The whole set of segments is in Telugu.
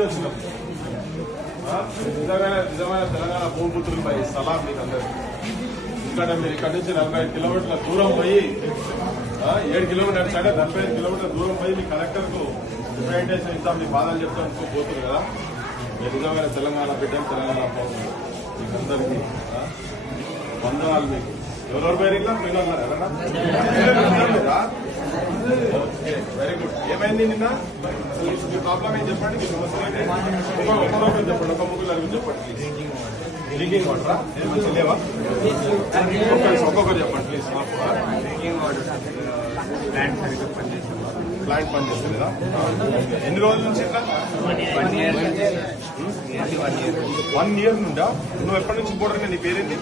నుంచి వచ్చినాం. నిజమైన తెలంగాణ భూమిపుత్రులపై సలాం మీకు అందరికీ. మీరు ఇక్కడ నుంచి 45 కిలోమీటర్ల దూరం పోయి 7 కిలోమీటర్ నడిచాడే 45 కిలోమీటర్ల దూరం పోయి మీ కలెక్టర్కు రిప్రజెంటేషన్ ఇద్దాం, మీ బాధలు చెప్తాను పోతుంది కదా. మీరు నిజమైన తెలంగాణ బిడ్డలు, తెలంగాణ పౌరులు మీకు అందరికీ వందనాలు. మీకు ఎవరెవరు పేరు ఇలా పోయినారు ఎవరన్నా? Okay, very good. ఏమైంది నిన్న? మీ ప్రాబ్లం ఏం చెప్పండి, మీ సమస్యలు ఒకరొకరు చెప్పండి, ఒక ముగ్గురు అడుగు చెప్పండి ప్లీజ్. డ్రింకింగ్ వాటరా మంచి లేవా? ఒక్కొక్కరు చెప్పండి ప్లీజ్. ప్లాంట్ పని చేస్తుందా? ఎన్ని రోజుల నుంచి ఇట్లా? 1 year నుండా? నువ్వు ఎప్పటి నుంచి పోడర్? నీ పేరేంటి?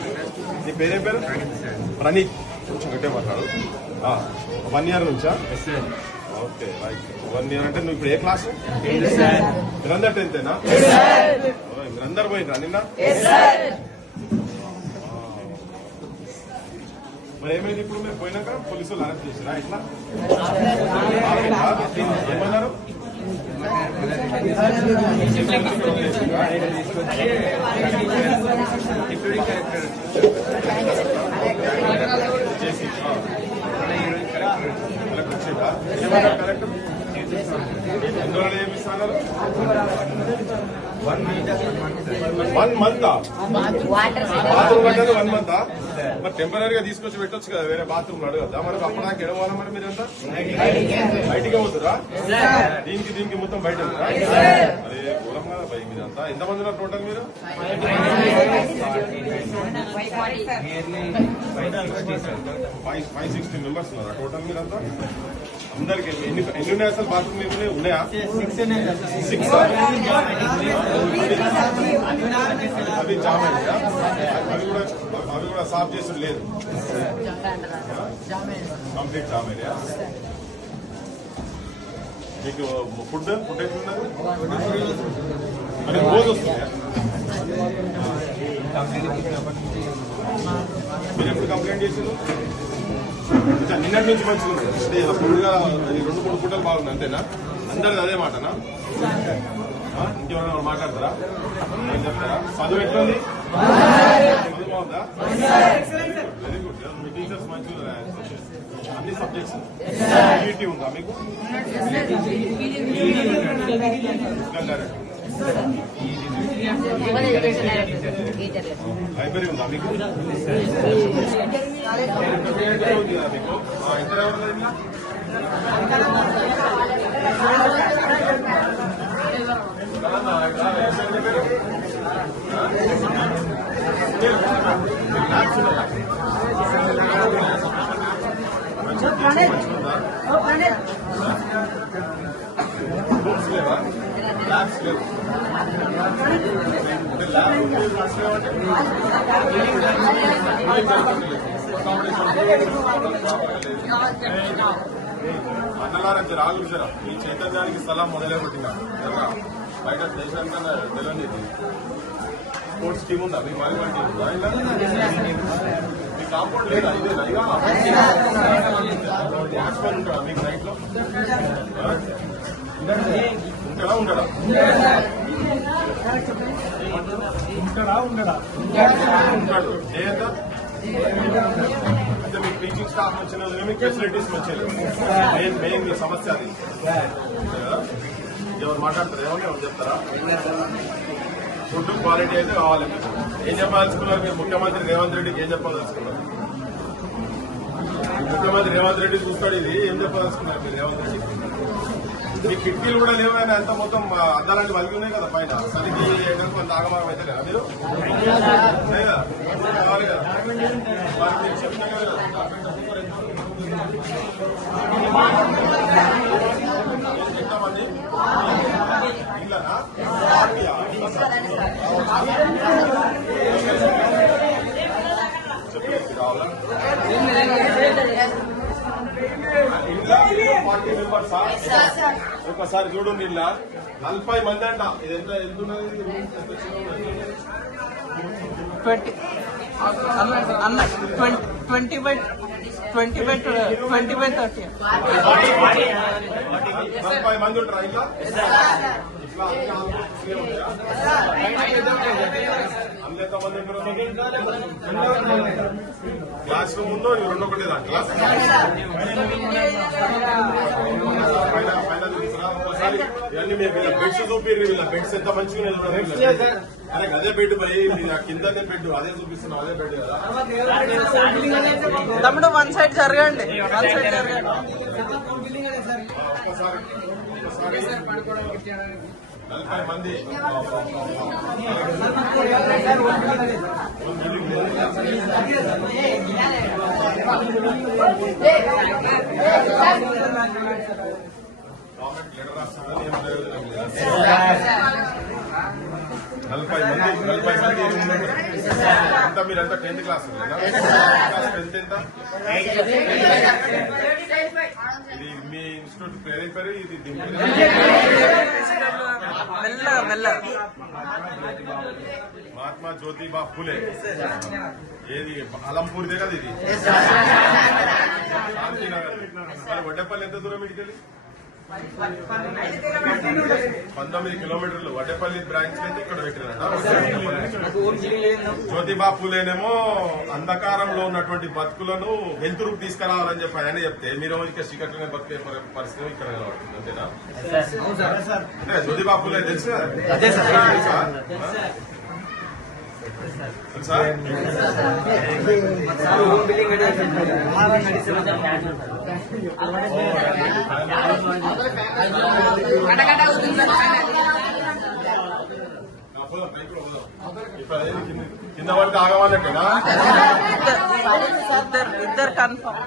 నీ పేరేం పేరు? ప్రణీత్. కొంచెం గట్టే మాట్లాడు. 1 year నుంచా? Okay, right. 1 year అంటే నువ్వు ఇప్పుడు ఏ క్లాసు? మీరందరూ 10th? మీరందరూ పోయినరా నిన్న? మరి ఏమైంది ఇప్పుడు? మీరు పోయినాక పోలీసులు అరెస్ట్ చేసిరా? ఇట్లా ఏమన్నారు? చేసి కలెక్టర్ ఎందువల్ల ఏమిస్తున్నారు? 1 month బాత్రూమ్ కట్టారు. 1 month మరి టెంపరీగా తీసుకొచ్చి పెట్టొచ్చు కదా, వేరే బాత్రూమ్ అడగద్దా? మనకు అప్పటిదాకా ఎడవాలి. మరి మీరంతా బయటికి పోతురా? దీనికి మొత్తం బయట అరే ఘోరం కదా భయ. మీరంతా ఎంతమంది ఉన్నారు టోటల్? మీరు 560 members ఉన్నారా టోటల్? మీరంతా అందరికి ఎన్ని ఉన్నాయి అసలు బాత్రూమ్? ఏమి ఉన్నాయా? 6 అవి జామ్ అయ్యా? అవి కూడా సాఫ్ చేసి లేదు, కంప్లీట్ జామ్ అయ్యా. మీకు ఫుడ్ ఎట్లున్నది? అంటే రోజు వస్తుంది. మీరు ఎప్పుడు కంప్లైంట్ చేసారు? నిన్నటి నుంచి మంచిగా ఉంది. ఫుడ్గా 2-3 పూటలు బాగుంది అంతేనా? అందరిది అదే మాటనా? ఇంకెవరైనా మాట్లాడతారా? ఏం చెప్తారా? చదువు ఎట్లుంది? చదువు బాగుందా? Very good. మీ టీచర్స్ మంచిగా అన్ని సబ్జెక్ట్స్ ఈటీ ఉందా మీకు? లైబ్రరీ ఉందా మీకు? మీకు ఇద్దరు ఎవరు? బుక్స్ లేవా? ల్యాబ్స్ లేవు. అన్నలారా రాగులు సార్, ఈ చైతన్యానికి స్థలం మొదలే పెట్టినా బయట దేశానికన్నా తెలియదు. స్పోర్ట్స్ టీమ్ ఉందా? మీ వాలీబాల్ టీమ్ ఉందా? మీ కాంపౌండ్ లేదా? ఇదేనా? వాచ్మెన్ ఉంటాడా మీకు నైట్ లో? ఉంటాడా ఉంటాడా? ఉంటాడు. ఏదా అంటే మీకు టీచింగ్ స్టాఫ్ వచ్చిన మీకు ఫెసిలిటీస్ వచ్చాయి. మెయిన్ మీ సమస్య అది. ఎవరు మాట్లాడతారు? ఎవరు చెప్తారా? ఫుడ్ క్వాలిటీ అయితే కావాలి. ఏం చెప్పదలుచుకున్నారు మీరు? ముఖ్యమంత్రి రేవంత్ రెడ్డికి ఏం చెప్పదలుచుకున్నారు? ముఖ్యమంత్రి రేవంత్ రెడ్డి చూస్తాడు. ఇది ఏం చెప్పదలుచుకున్నారు మీరు రేవంత్ రెడ్డి? మీ కిటికీలు కూడా లేవైనా ఎంత మొత్తం అద్దాలాంటి వలిగి ఉన్నాయి కదా పైన. సరికి కొంత ఆగమాగం అయితే కదా మీరు? కావాలి కదా మరి మీరు చెప్పినా కదా. ఎంతమంది ఇల్లనా? చెప్పేసి కావాలా? 40 members. ఒకసారి చూడండి, ఇలా 40 మంది అంట. ఇది ఎంత ఉన్నది? 20 by 20 by 30. 40 మంది ఉంటారా ఇట్లా క్లాస్ రూమ్ ఉందో రెండు ఒకటి దాంట్లో ఒకసారి ఇవన్నీ వీళ్ళ బెడ్స్ చూపిర్రు వీళ్ళ బెడ్స్ ఎంత మంచిగా అరే అదే బెడ్ పోయి కిందనే బెడ్ అదే చూపిస్తున్నాం అదే బెడ్ కదా తమ్ముడు వన్ సైడ్ జరగండి ఒక్కసారి 40 మంది ఎంత మీరంతా 10th క్లాస్ 10th ఎంత ఇది మీ ఇన్స్టిట్యూట్ పేరు పేరు ఇది మహాత్మా జ్యోతిబా ఫులే ఏది అలంపూర్దే కదా ఇది శాంతినగర్ మరి వడ్డేపల్లి ఎంత దూరం ఇటుకెళ్ళి 19 కిలోమీటర్లు వడ్డేపల్లి బ్రాంచ్ అయితే ఇక్కడ పెట్టినట్ట జ్యోతిబా ఫులేనేమో అంధకారంలో ఉన్నటువంటి బతుకులను వెలుతురుకు తీసుకురావాలని చెప్పి ఆయన చెప్తే మీరు ఇక్కడ చీకట్లోనే బతికే పరిస్థితి ఇక్కడ నిలబడుతుంది అంతేనా అంటే జ్యోతిబా ఫులే తెలుసు కింద పడితే ఆగవాలట్టేనా ఇద్దరు కన్ఫర్మ్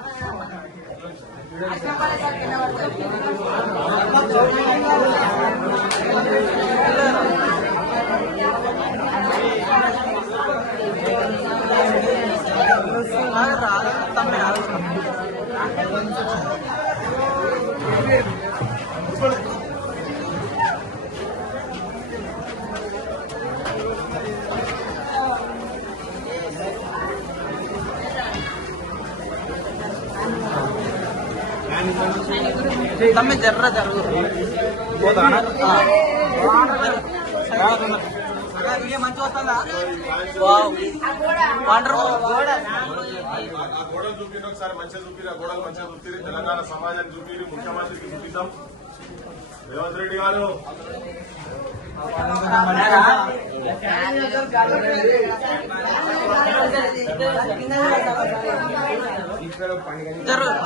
తమ్మి జర్ర జరుగు మంచిగా వస్తుందా గోడలు చూపిరు ఒకసారి మంచిగా చూపిరు ఆ గోడలు మంచిగా చూపిరు తెలంగాణ సమాజాన్ని చూపిరు ముఖ్యమంత్రికి చూపిద్దాం రేవంత్ రెడ్డి గారు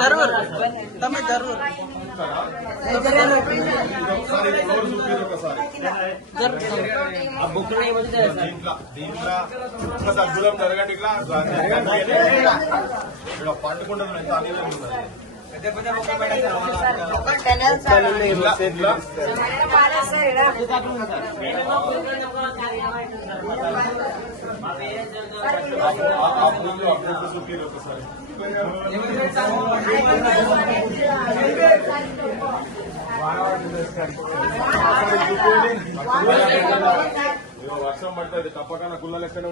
జరూర్ తమ్మి జరూర్ ఒకసారి ఫ్లోర్ చూపిరు ఒకసారి దీంట్లో దూరం జరగండి ఇట్లా ఇక్కడ పండుకుంటుంది ఎంత అనేది ఉంటుంది చూపిరు ఒకసారి వర్షం పడుతుంది తప్పకుండా గుళ్ళ లెక్కనే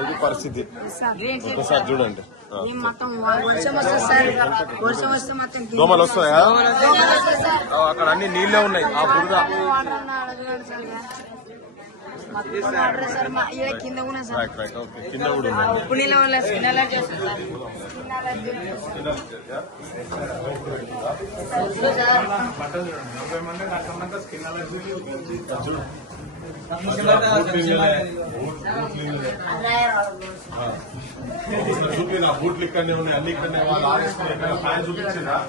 ఇది పరిస్థితి ఒకసారి చూడండి దోమలు వస్తాయా అక్కడ అన్ని నీళ్ళే ఉన్నాయి ఆ బురద కింద కూడా చూపినా బూట్లు ఇక్కడనే ఉన్నాయి అన్ని ఇక్కడనే వాళ్ళు ఆరేసుకుని ఫ్యాన్ చూపించిందా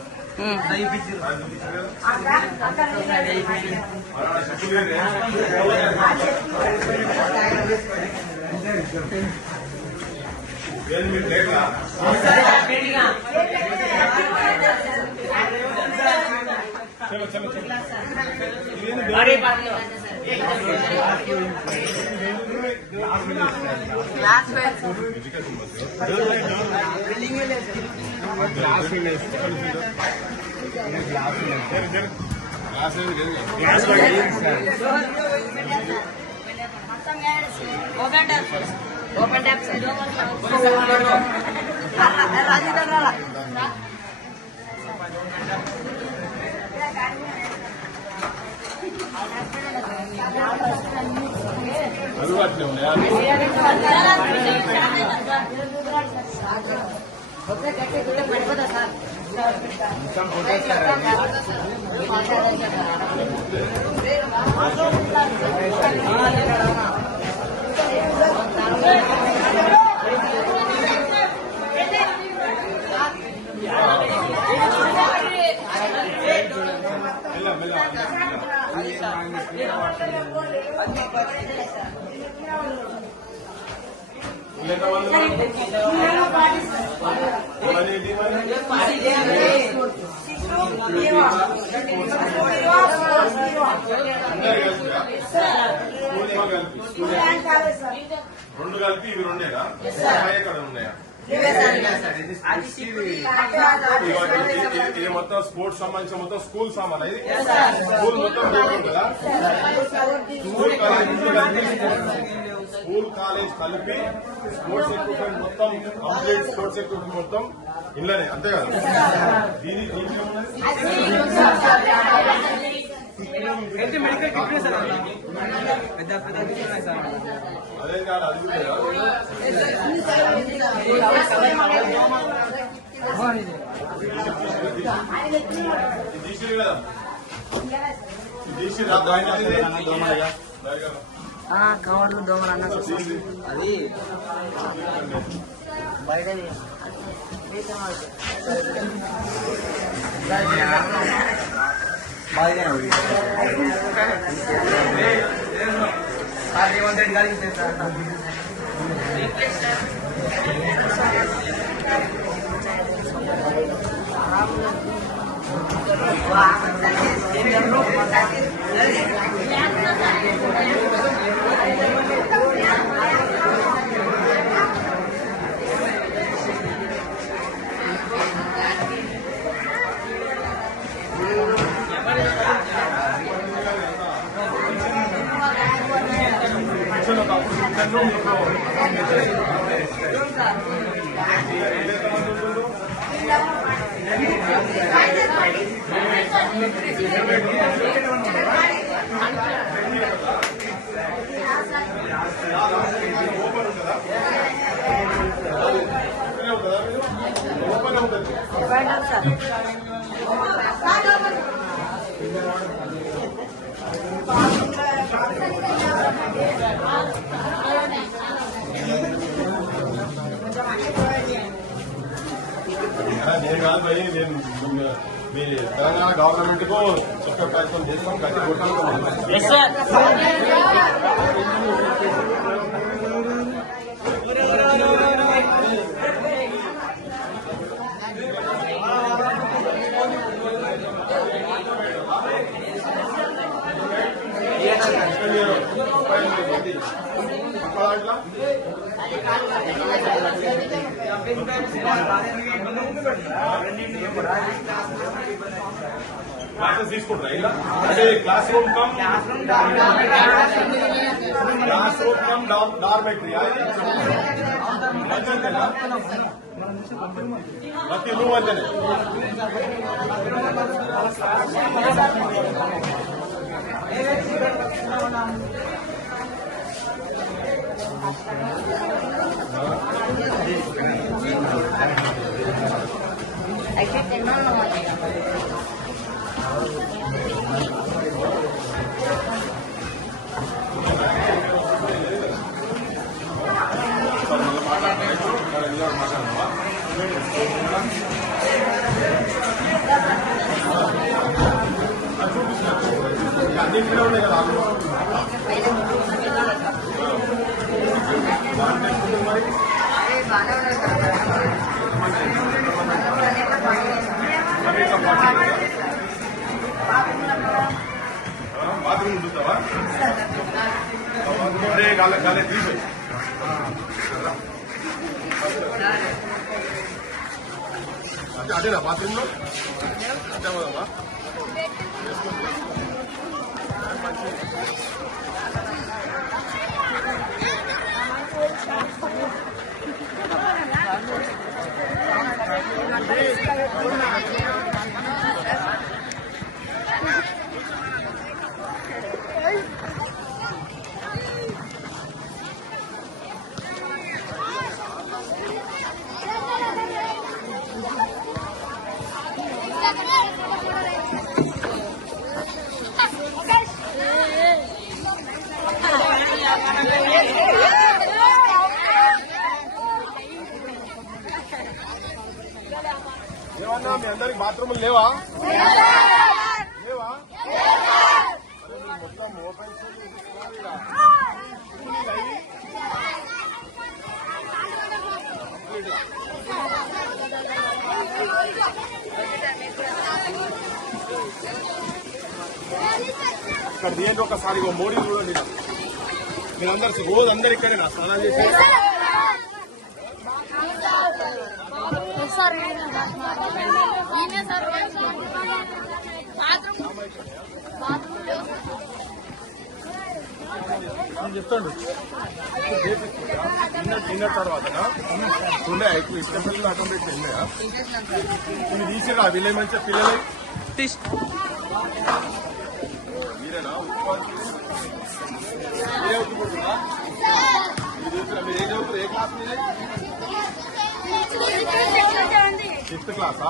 చలో చలో చలో క్లాస్ వేర్ ఓపెన్ ట్యాప్ అందుబాటులో ఉన్నాయా రెండు కలిపి ఇవి రెండేగా ఎక్కడ ఉన్నాయా ఇది మొత్తం స్పోర్ట్స్ సంబంధించిన మొత్తం స్కూల్ సామాన్ ఇది స్కూల్ మొత్తం కదా స్కూల్ కాలేజ్ కలిపి స్పోర్ట్స్ ఎక్విప్మెంట్ మొత్తం కంప్లీట్ స్పోర్ట్స్ ఎక్విప్మెంట్ మొత్తం ఇళ్ళనే అంతే కదా అదే కాదు అది కవర్లు దోమలు అన్న అది బయట నేను కాదు భయ్, నేను మీ తెలంగాణ గవర్నమెంట్ కు చెప్పే ప్రయత్నం చేస్తాం. గట్టి కొట్టాలి. క్లాసెస్ తీసుకుంటారా ఇలా అంటే క్లాస్ రూమ్ కమ్ డార్మెటరీ ప్రతి రూమ్ అంతేనే. అయితే తిన్నాను అన్నింటిలో ఉన్నాయి కదా మరి బాత్రూమ్ చూస్తావా? అరే గాలే తీసేయి అదేనా బాత్రూంలో అదే పోదమ్మా ఏమన్నా మీ అందరికి బాత్రూములు లేవా లేవా మొత్తం ఓపెన్ ఇక్కడ తీయండి ఒకసారి మోడీ చూడండి మీరందరు రోజు అందరు ఇక్కడే నా స్నానాలు చేసి చెప్తాడు తిన్న తర్వాత ఉండే ఎక్కువ ఇష్టం పిల్లలు అకామిడేట్ ఉన్నాయా ఇవి తీసిరా వీళ్ళే మంచిగా పిల్లలు మీరేనా మీరే ఒప్పుకుంటున్నా మీరు ఏం చదువుతారు ఏ క్లాస్ మీదే 5th క్లాసా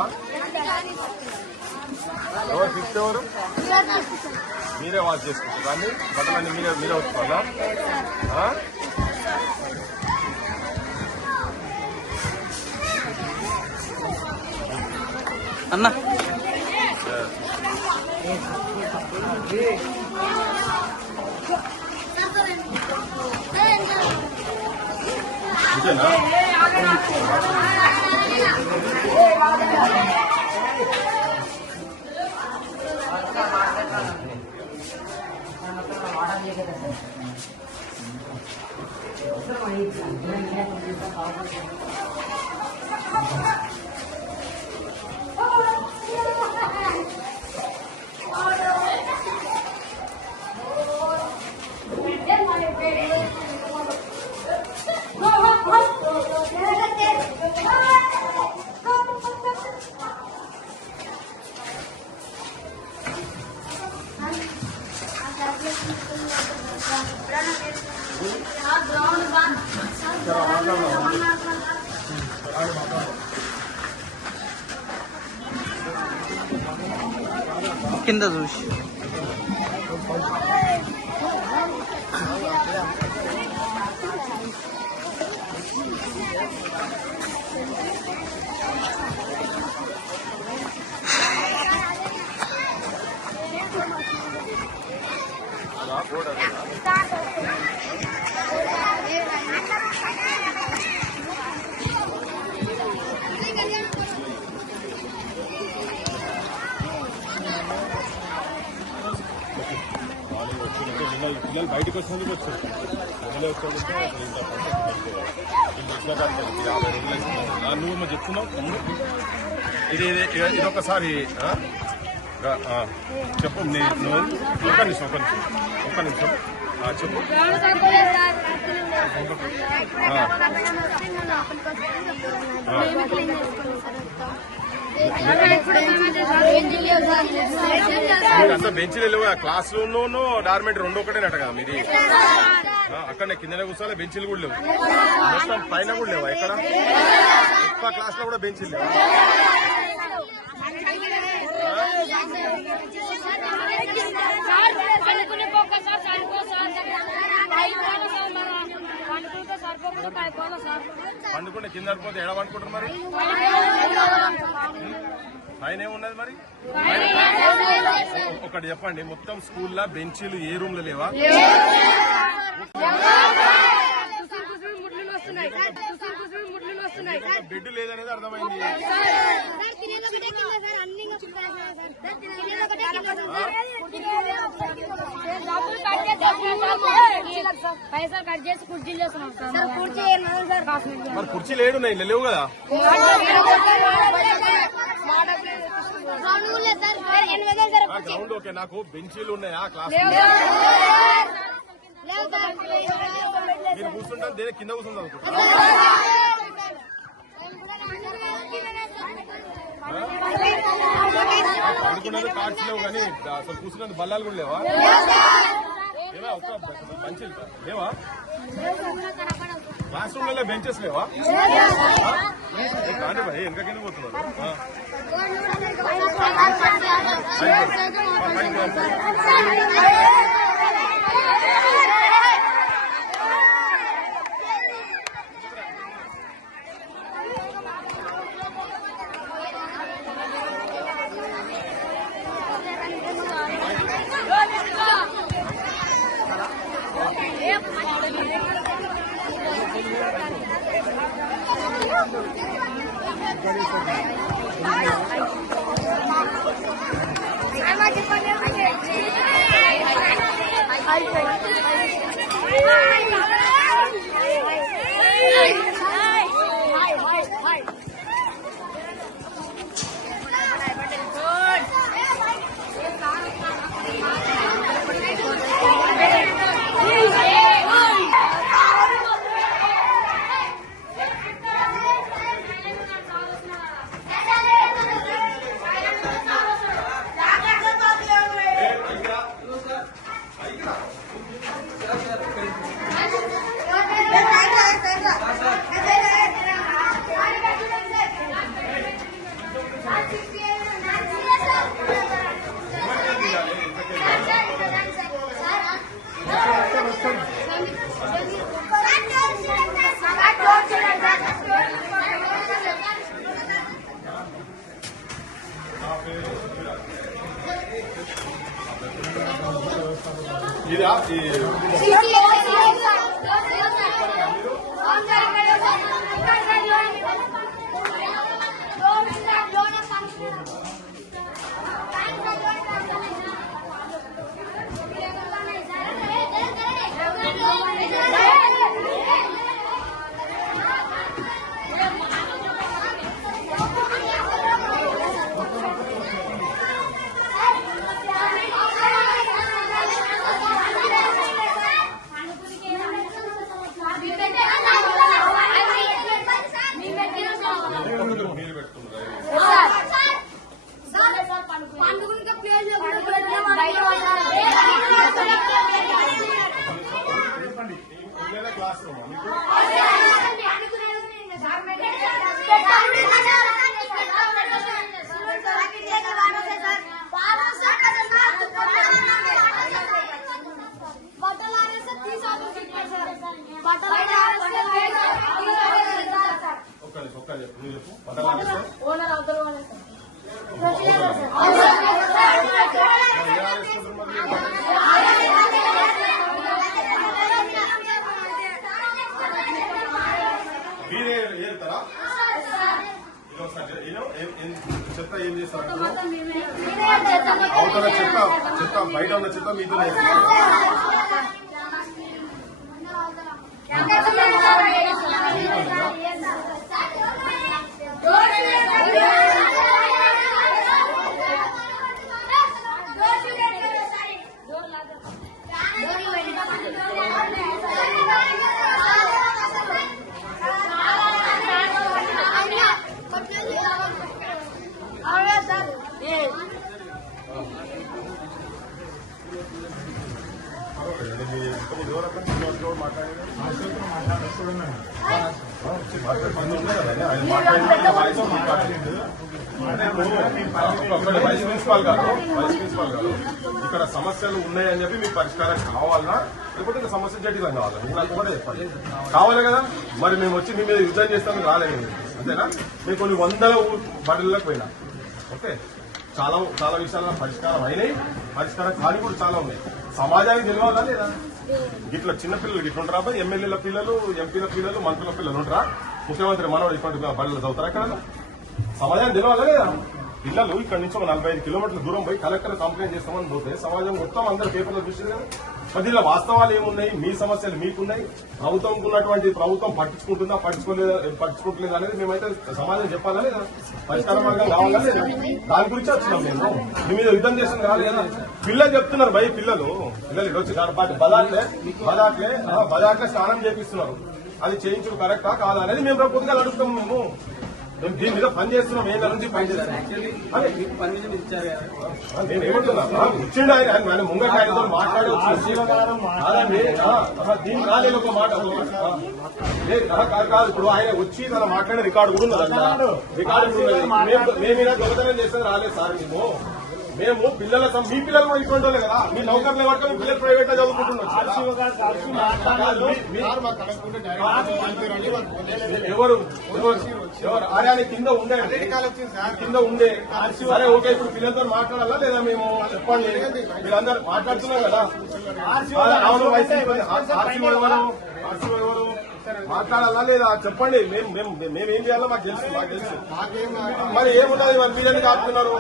ఎవరు 5th ఎవరు మీరే వాష్ చేసుకుంటారు కానీ బట్టలన్నీ మీరే ఉతుకోవాలా అన్నా అంతేనా కింద చూసి పిల్లలు బయటకు వచ్చినందుకు వచ్చారు పిల్లలు వచ్చేది నువ్వు చెప్తున్నావు ఇది ఒకసారి చెప్పు నువ్వు ఒక్క నిమిషం చెప్పు అంతా బెంచీలు లేవు క్లాస్ రూమ్ డార్మెంట్ 2 ఒకటేనట కదా మీది అక్కడనే కిందనే కూర్చోవాలి బెంచీలు కూడా లేవు మొత్తం పైన కూడా లేవా ఇక్కడ ఒక్క క్లాస్ లో కూడా బెంచీలు లేవు పండుకుంటే కింద పోతే ఎడ పండుకుంటారు మరి పైన ఏమున్నది మరి ఒకటి చెప్పండి మొత్తం స్కూల్లో బెంచీలు ఏ రూమ్ లో లేవా బెడ్ లేదనేది అర్థమైంది పైసలు కట్ చేసి కుర్చీలు చేస్తున్నాం సార్ కుర్చీ మరి కుర్చీలు ఏడున్నాయి లేవు కదా. గ్రౌండ్ ఓకే, నాకు బెంచీలు ఉన్నాయా క్లాస్ మీరు కూర్చుంటారు దేని కింద కూర్చుంటారు అనుకున్నది కార్డ్స్ లేవు కానీ అసలు కూర్చున్నది బల్లాలు కూడా లేవా? ఏవా ఒక్క బెంచీలు లేవా? క్లాస్ రూమ్ లలో బెంచెస్ లేవా? కానీ భయ్ వెనకకి పోతున్నారు. ఇదా క్లాస్ రూమ్ మీరే ఏరుతారా? చెత్త ఏం చేస్తారు? అవతల చెత్త బయట ఉన్న చెత్త మీతో వైస్ ప్రిన్సిపాల్ గారు ఇక్కడ సమస్యలు ఉన్నాయని చెప్పి మీకు పరిష్కారం కావాలన్నా లేకపోతే ఇంకా సమస్య జటిలం కావాలా మీకు నాకు కూడా చెప్పండి. కావాలి కదా, మరి మేము వచ్చి మీ మీద యుద్ధం చేస్తానికి రాలేదు అంతేనా? మేము కొన్ని వందల బడులకు పోయినా ఓకే, చాలా చాలా విషయాల్లో పరిష్కారం అయినాయి, పరిష్కారం కాని కూడా చాలా ఉన్నాయి. సమాజానికి తెలియాలా లేదా? ఇట్లా చిన్నపిల్లలు ఇట్లా ఉంటారా? ఎమ్మెల్యేల పిల్లలు, ఎంపీల పిల్లలు, మంత్రుల పిల్లలు ఉంటారా? ముఖ్యమంత్రి మనవాడు ఇటువంటి బడులు చదువుతారా? ఎక్కడ సమాజానికి తెలియాలా లేదా? పిల్లలు ఇక్కడ నుంచి ఒక 45 కిలోమీటర్ల దూరం పోయి కలెక్టర్ కంప్లైంట్ చేస్తామని పోతే సమాజం మొత్తం అందరు పేపర్లో చూసింది కదా. మరి దీనిలో వాస్తవాలు ఏమున్నాయి, మీ సమస్యలు మీకున్నాయి, ప్రభుత్వంకు ఉన్నటువంటి ప్రభుత్వం పట్టించుకుంటుందా పట్టించుకోవట్లేదా అనేది మేమైతే సమాజం చెప్పాలా లేదా, పరిష్కార మార్గం కావాలా లేదా, దాని గురించి వచ్చినాం మేము. మీ మీద యుద్ధం చేస్తుంది కాదు కదా. పిల్లలు చెప్తున్నారు భయ పిల్లలు వచ్చి బజాట్లే స్నానం చేపిస్తున్నారు. అది చేయించడం కరెక్టా కాదా అనేది మేము పొద్దుగా అడుగుతాం. మేము దీని మీద పని చేస్తున్నాం, ఏళ్ళ నుంచి పని చేస్తున్నాం. నేను ఏమంటున్నా, ఇచ్చిండు ఆయన ముంగట ఆయనతో మాట్లాడి కాదండి. దీన్ని రాలేదు ఒక మాట కాదు. ఇప్పుడు ఆయన వచ్చి తన మాట్లాడే రికార్డు కూడా ఉన్నది. రికార్డు మేమైనా దొంగతనం చేసేది రాలేదు సార్. మేము పిల్లల మీ పిల్లలు కూడా ఇటువంటి వాళ్ళే కదా. మీ నౌకర్లు పట్టుకొని మీ పిల్లలు ప్రైవేట్ గా చదువుకుంటున్నారు. ఎవరు ఆర్యాని కింద ఉండే సరే ఓకే. ఇప్పుడు పిల్లలతో మాట్లాడాలా లేదా మేము చెప్పండి. మీరందరూ మాట్లాడుతున్నారు కదా. అవును ఎవరు మాట్లాడాలా లేదా చెప్పండి. మేమేం చేయాలో మాకు తెలుసు. మరి ఏమున్నది, మరి మీరెందుకు ఆపుతున్నారు?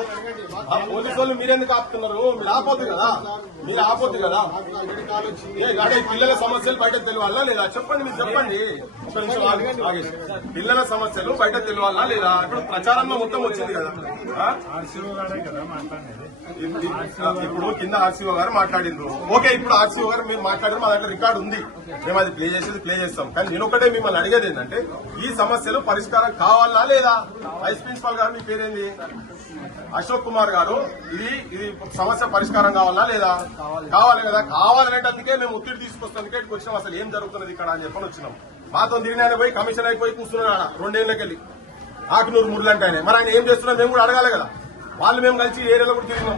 పోలీసు వాళ్ళు మీరెందుకు ఆపుతున్నారు? మీరు ఆపోతుంది కదా. అంటే పిల్లల సమస్యలు బయట తెలియాలా లేదా చెప్పండి. మీరు చెప్పండి. పిల్లల సమస్యలు బయట తెలియాలా లేదా? ఇప్పుడు ప్రచారంలో మొత్తం వచ్చింది కదా. ఇప్పుడు కింద ఆర్సీఓ గారు మాట్లాడిండ్రు. ఓకే, ఇప్పుడు ఆర్సీఓ గారు మీరు మాట్లాడారు, మా దగ్గర రికార్డు ఉంది, మేము అది ప్లే చేస్తాం. కానీ నేను ఒకటే మిమ్మల్ని అడిగేది ఏంటంటే, ఈ సమస్యలు పరిష్కారం కావాలా లేదా? వైస్ ప్రిన్సిపాల్ గారు మీ పేరేంది? అశోక్ కుమార్ గారు, ఇది సమస్య పరిష్కారం కావాలా లేదా? కావాలి కదా. కావాలనేటందుకే మేము ఒత్తిడి తీసుకొస్తాం. ఇక్కడికి వచ్చినాం, అసలు ఏం జరుగుతున్నది ఇక్కడ అని చెప్పని వచ్చినాం. మాతో తిరిగిన పోయి కమిషన్ అయిపోయి కూర్చున్నాడు 2 ఏళ్లకెళ్ళి ఆకునూరు మురళి అంటే ఆయన. మరి ఆయన ఏం చేస్తున్నా మేము కూడా అడగాలి కదా. వాళ్ళు మేము కలిసి ఏరియాలో కూడా తిరిగినాం.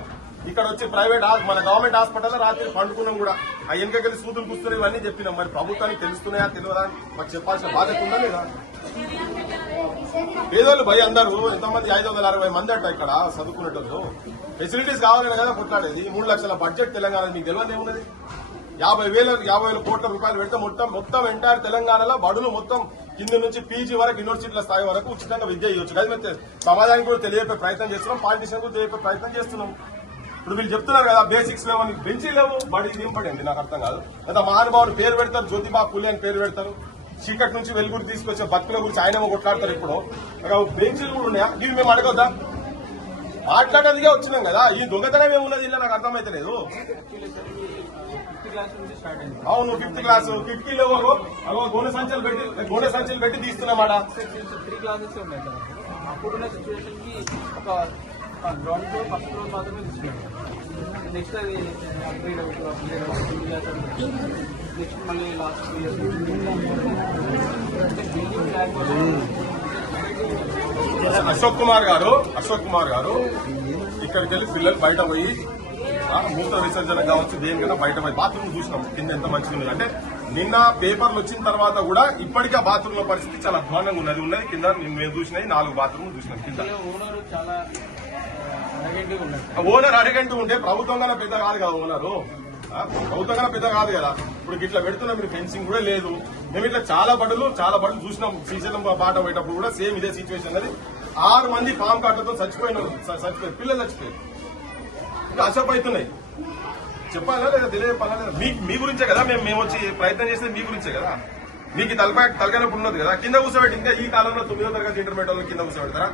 ఇక్కడ వచ్చి ప్రైవేట్ మన గవర్నమెంట్ హాస్పిటల్లో రాత్రి పండుకున్నాం కూడా. ఆ వెనకకెళ్ళి సూదులు కూర్చున్నాయి, ఇవన్నీ చెప్పినాం. మరి ప్రభుత్వానికి తెలుస్తున్నాయా తెలియదా మాకు చెప్పాల్సిన బాధ్యత ఉందా లేదా? పేదోళ్ళు భయ అందరూ ఎంతమంది 560 మంది అట్ట ఇక్కడ చదువుకునేటోళ్ళు. ఫెసిలిటీస్ కావాలని కదా కొట్లాడేది. 3 లక్షల బడ్జెట్ తెలంగాణ. మీకు తెలియదు ఏమున్నది? 50,000 కోట్ల రూపాయలు పెడితే మొత్తం ఎంటైర్ తెలంగాణలో బడులు మొత్తం కింద నుంచి పీజీ వరకు యూనివర్సిటీల స్థాయి వరకు ఉచితంగా విద్య ఇవ్వచ్చు. అది మేము సమాజానికి కూడా తెలియపే ప్రయత్నం చేస్తున్నాం, పాలిటిషియన్ కూడా తెలియపే ప్రయత్నం చేస్తున్నాం. ఇప్పుడు వీళ్ళు చెప్తున్నారు కదా బేసిక్స్ లేవు అని. బెంచీ లేవు, బడి దింపడండి. నాకు అర్థం కాదు. లేదా మహానుభావులు పేరు పెడతారు, జ్యోతిబా పుల్లే అని పేరు పెడతారు. చీకటి నుంచి వెలుగుడు తీసుకొచ్చే భక్తుల గురించి ఆయనేమో కొట్లాడతారు. ఇప్పుడు బెంచీలు కూడా ఉన్నాయా? ఇవి మేము అడగొద్దా? మాట్లాడేందుకే వచ్చినాం కదా. ఈ దొంగతనం ఏమున్నది ఇలా నాకు అర్థమైతే లేదు. అవును, 5th క్లాస్ కిటికీలు గోనె సంచులు పెట్టి తీస్తున్నామాట. 3 క్లాసెస్ ఉన్నాయి సార్. అప్పుడున్న సిచ్యువేషన్ కి ఒక గ్రౌండ్ ఫ్లోర్ ఫస్ట్ ఫ్లోర్ మాత్రమే తీసుకున్నాం. నెక్స్ట్ అది అప్గ్రేడ్ నెక్స్ట్ మళ్ళీ లాస్ట్ 2 years అశోక్ కుమార్ గారు ఇక్కడికి వెళ్ళి పిల్లలు బయట పోయి మూత్ర విసర్జన కావచ్చు, దేనికైనా బయట పోయి బాత్రూమ్ చూసినాం కింద ఎంత మంచిగా ఉంది. అంటే నిన్న పేపర్లు వచ్చిన తర్వాత కూడా ఇప్పటికీ ఆ బాత్రూమ్ లో పరిస్థితి చాలా అధ్వానంగా ఉన్నది. కింద మేము చూసినవి 4 బాత్రూమ్లు చూసినాం. కింద ఓనర్ అరగంట ఉంటే ప్రభుత్వం కన్నా పెద్ద కాదు కదా. ప్రభుత్వం కన్నా పెద్ద కాదు కదా. ఇప్పుడు ఇట్లా పెడుతున్నా మీరు ఫెన్సింగ్ కూడా లేదు. మేము ఇట్లా చాలా బడులు చూసినాం. శ్రీశైలం పాట పోయేటప్పుడు కూడా సేమ్ ఇదే సిచ్యువేషన్. అది 6 మంది పాము కాటలతో చచ్చిపోయినారు. పిల్లలు చచ్చిపోయారు. అసలు అవుతున్నాయి. చెప్పాలా లేదా తెలియజెప్పాలా లేదా? మీ గురించే కదా మేము వచ్చి ప్రయత్నం చేసేది మీ గురించే కదా. మీకు తలకాయనప్పుడు ఉన్నది కదా. కింద కూర్చోబెట్టి ఇంకా ఈ కాలంలో 9వ తరగతి ఇంటర్మీడియట్ వాళ్ళని కింద కూర్చోబెడతారా?